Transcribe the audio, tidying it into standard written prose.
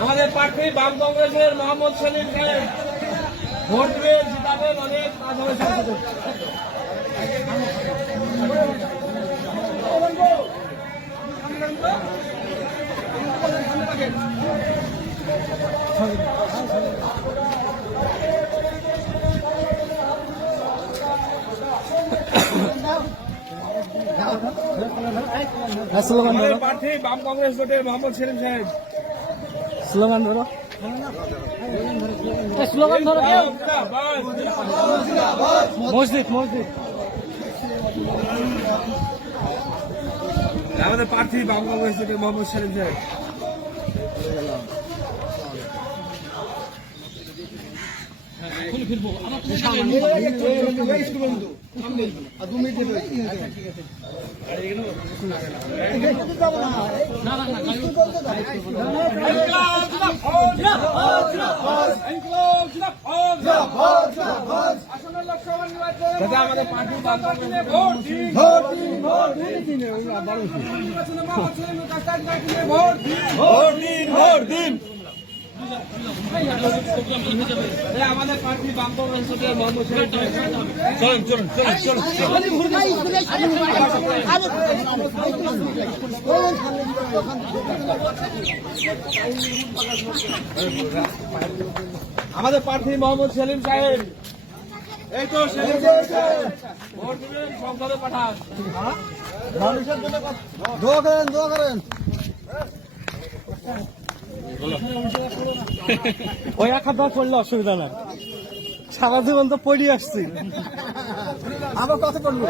আমাদের প্রার্থী বাম কংগ্রেসের মোহাম্মদ সেলিম সাহেব ভোট দেবে, জিতাবেন, অনেক কাজ হবে। প্রার্থী বাম কংগ্রেস ভোটে মোহাম্মদ সেলিম সাহেব। স্লোগান ধরো, স্লোগান ধরো। মসজিদ মসজিদ। আমাদের প্রার্থী বাম কংগ্রেস ভোটে মোহাম্মদ সেলিম সাহেব। আমাদের পার্টি বাম কংগ্রেসে ভোট দিন, ভোট দিন, ভোট দিন, ভোট দিন, ভোট দিন। আমাদের প্রার্থী বাম কংগ্রেস ভোটে মোহাম্মদ সেলিম সাহেব। চলুন চলুন চলুন চলুন। আমাদের প্রার্থী মোহাম্মদ সেলিম সাহেব। এই তো সেলিম সাহেব ভোট দিবেন, সংসদে পাঠান। দোয়া করেন, দোয়া করেন। ওই এক হাত পড়লে অসুবিধা নাই, সারা জীবন তো পড়ি আসছি। আবার কত পড়লো?